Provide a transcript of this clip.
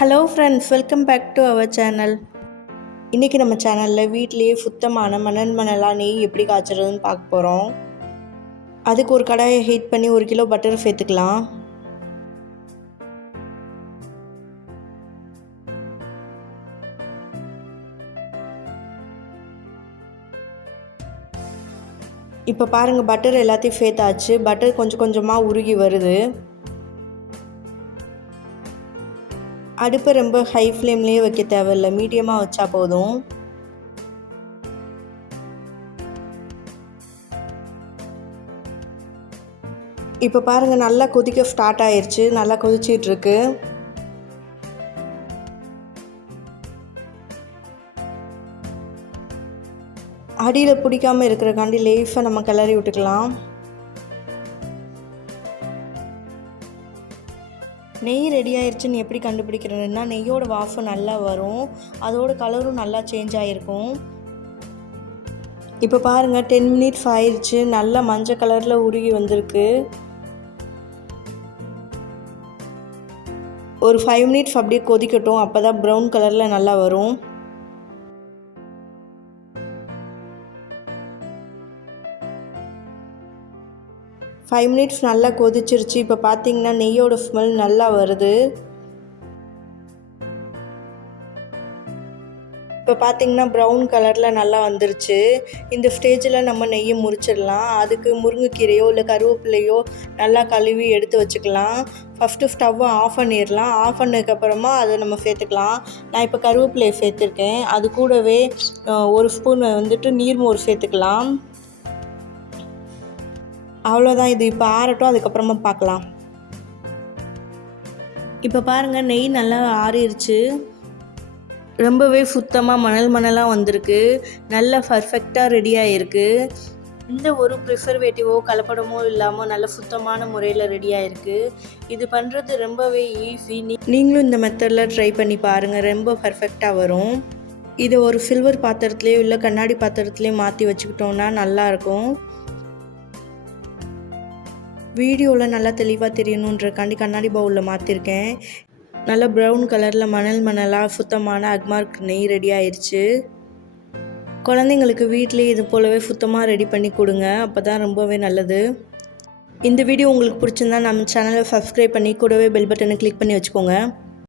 Hello friends, welcome back to our channel. இன்றைக்கி நம்ம சேனலில் வீட்டிலேயே சுத்தமான மணலாக நெய் எப்படி காய்ச்சறதுன்னு பார்க்க போகிறோம். அதுக்கு ஒரு கடாயை ஹீட் பண்ணி 1 கிலோ பட்டர் சேர்த்துக்கலாம். இப்போ பாருங்கள், பட்டர் எல்லாத்தையும் சேர்த்தாச்சு. பட்டர் கொஞ்சம் கொஞ்சமாக உருகி வருது. அடுப்பை ரொம்ப ஹை ஃப்ளேம்லேயே வைக்க தேவையில்லை, மீடியமாக வச்சா போதும். இப்போ பாருங்கள், நல்லா கொதிக்க ஸ்டார்ட் ஆயிடுச்சு. நல்லா கொதிச்சிட்ருக்கு. அடியில் பிடிக்காமல் இருக்கிறக்காண்டி லேசாக நம்ம கிளறி விட்டுக்கலாம். நெய் ரெடி ஆயிடுச்சுன்னு எப்படி கண்டுபிடிக்கிறதுன்னா, நெய்யோட வாசம் நல்லா வரும், அதோட கலரும் நல்லா சேஞ்ச் ஆகிருக்கும். இப்போ பாருங்கள், 10 மினிட்ஸ் ஆயிடுச்சு. நல்லா மஞ்சள் கலரில் உருகி வந்திருக்கு. ஒரு 5 மினிட்ஸ் அப்படியே கொதிக்கட்டும், அப்போ தான் ப்ரௌன் கலரில் நல்லா வரும். ஃபைவ் மினிட்ஸ் நல்லா கொதிச்சிருச்சு. இப்போ பார்த்தீங்கன்னா நெய்யோட ஸ்மெல் நல்லா வருது. இப்போ பார்த்தீங்கன்னா ப்ரௌன் கலரில் நல்லா வந்துருச்சு. இந்த ஸ்டேஜில் நம்ம நெய்யை முறிச்சிடலாம். அதுக்கு முருங்கைக்கீரையோ இல்லை கருவேப்பிலையோ நல்லா கழுவி எடுத்து வச்சுக்கலாம். ஃபஸ்ட்டு ஸ்டவ்வை ஆஃப் பண்ணிடலாம். ஆஃப் பண்ணதுக்கப்புறமா அதை நம்ம சேர்த்துக்கலாம். நான் இப்போ கருவேப்பிலையை சேர்த்துருக்கேன். அது கூடவே 1 ஸ்பூன் நீர்மோர் சேர்த்துக்கலாம். அவ்வளோதான். இது இப்போ ஆறட்டும், அதுக்கப்புறமா பார்க்கலாம். இப்போ பாருங்கள், நெய் நல்லா ஆறிடுச்சு. ரொம்பவே சுத்தமாக மணலாக வந்திருக்கு. நல்லா பர்ஃபெக்டாக ரெடி ஆகிருக்கு. இந்த ஒரு ப்ரிசர்வேட்டிவோ கலப்படமோ இல்லாமல் நல்ல சுத்தமான முறையில் ரெடி ஆகிருக்கு. இது பண்ணுறது ரொம்பவே ஈஸி. நீங்களும் இந்த மெத்தடில் ட்ரை பண்ணி பாருங்கள், ரொம்ப பர்ஃபெக்டாக வரும். இதை ஒரு சில்வர் பாத்திரத்துலேயோ இல்லை கண்ணாடி பாத்திரத்துலேயோ மாற்றி வச்சுக்கிட்டோன்னா நல்லாயிருக்கும். வீடியோவில் நல்லா தெளிவாக தெரியணுன்றக்காண்டி கண்ணாடி பவுலில் மாற்றிருக்கேன். நல்லா ப்ரௌன் கலரில் மணலாக சுத்தமான அக்மார்க் நெய் ரெடி ஆயிடுச்சு. குழந்தைங்களுக்கு வீட்டிலேயே இது போலவே சுத்தமாக ரெடி பண்ணி கொடுங்க, அப்போ தான் ரொம்பவே நல்லது. இந்த வீடியோ உங்களுக்கு பிடிச்சிருந்தா நம்ம சேனலை சப்ஸ்கிரைப் பண்ணி கூடவே பெல் பட்டனை கிளிக் பண்ணி வச்சுக்கோங்க.